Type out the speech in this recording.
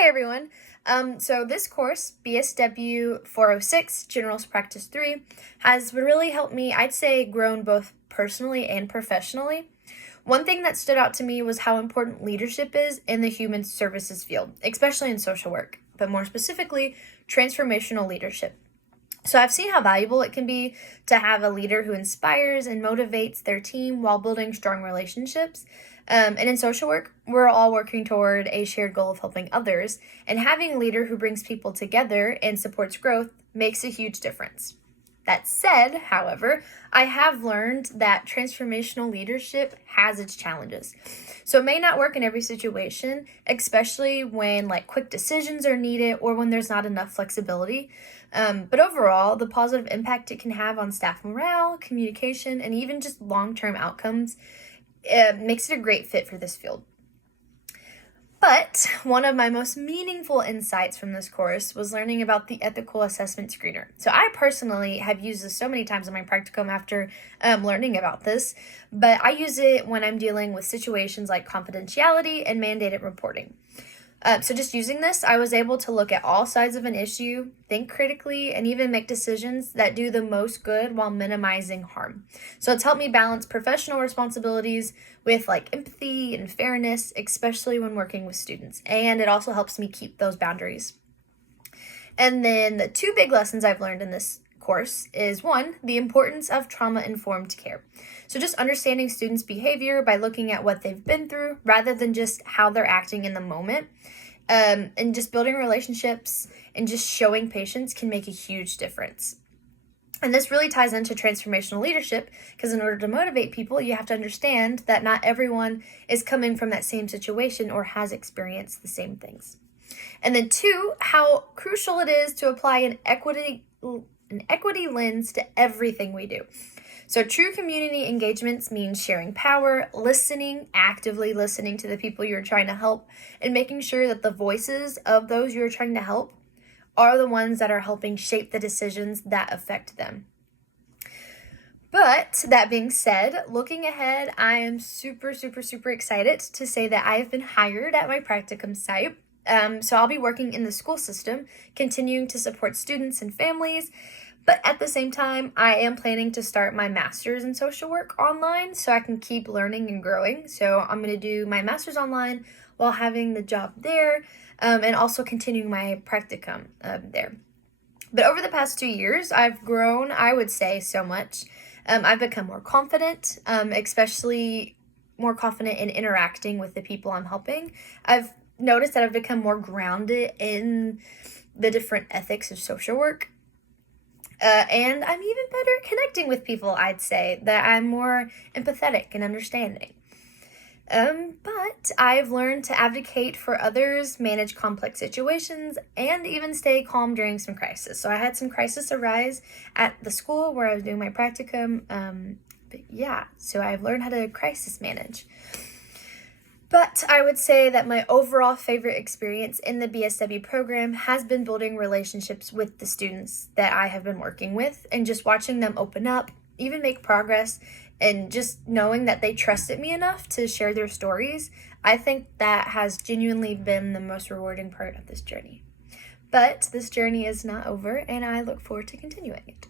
Hey everyone. So this course, BSW 406, General's Practice 3, has really helped me, I'd say, grown both personally and professionally. One thing that stood out to me was how important leadership is in the human services field, especially in social work, but more specifically, transformational leadership. So I've seen how valuable it can be to have a leader who inspires and motivates their team while building strong relationships. And in social work, we're all working toward a shared goal of helping others, and having a leader who brings people together and supports growth makes a huge difference. That said, however, I have learned that transformational leadership has its challenges. So it may not work in every situation, especially when quick decisions are needed or when there's not enough flexibility. But overall, the positive impact it can have on staff morale, communication, and even just long-term outcomes makes it a great fit for this field. But one of my most meaningful insights from this course was learning about the ethical assessment screener. So I personally have used this so many times in my practicum after learning about this, but I use it when I'm dealing with situations like confidentiality and mandated reporting. So just using this, I was able to look at all sides of an issue, think critically, and even make decisions that do the most good while minimizing harm. So it's helped me balance professional responsibilities with empathy and fairness, especially when working with students. And it also helps me keep those boundaries. And then the two big lessons I've learned in this course is one, the importance of trauma-informed care. So just understanding students' behavior by looking at what they've been through rather than just how they're acting in the moment. And just building relationships and just showing patience can make a huge difference. And this really ties into transformational leadership because in order to motivate people, you have to understand that not everyone is coming from that same situation or has experienced the same things. And then two, how crucial it is to apply an equity lens to everything we do. So true community engagements means sharing power, listening, actively listening to the people you're trying to help, and making sure that the voices of those you're trying to help are the ones that are helping shape the decisions that affect them. But that being said, looking ahead, I am super excited to say that I have been hired at my practicum site. So I'll be working in the school system, continuing to support students and families. But at the same time, I am planning to start my master's in social work online so I can keep learning and growing. So I'm going to do my master's online while having the job there and also continuing my practicum there. But over the past 2 years, I've grown, I would say, so much. I've become more confident, especially more confident in interacting with the people I'm helping. I've noticed that I've become more grounded in the different ethics of social work. And I'm even better at connecting with people, I'd say, that I'm more empathetic and understanding. But I've learned to advocate for others, manage complex situations, and even stay calm during some crisis. So I had some crisis arise at the school where I was doing my practicum. So I've learned how to crisis manage. But I would say that my overall favorite experience in the BSW program has been building relationships with the students that I have been working with and just watching them open up, even make progress, and just knowing that they trusted me enough to share their stories. I think that has genuinely been the most rewarding part of this journey. But this journey is not over, and I look forward to continuing it.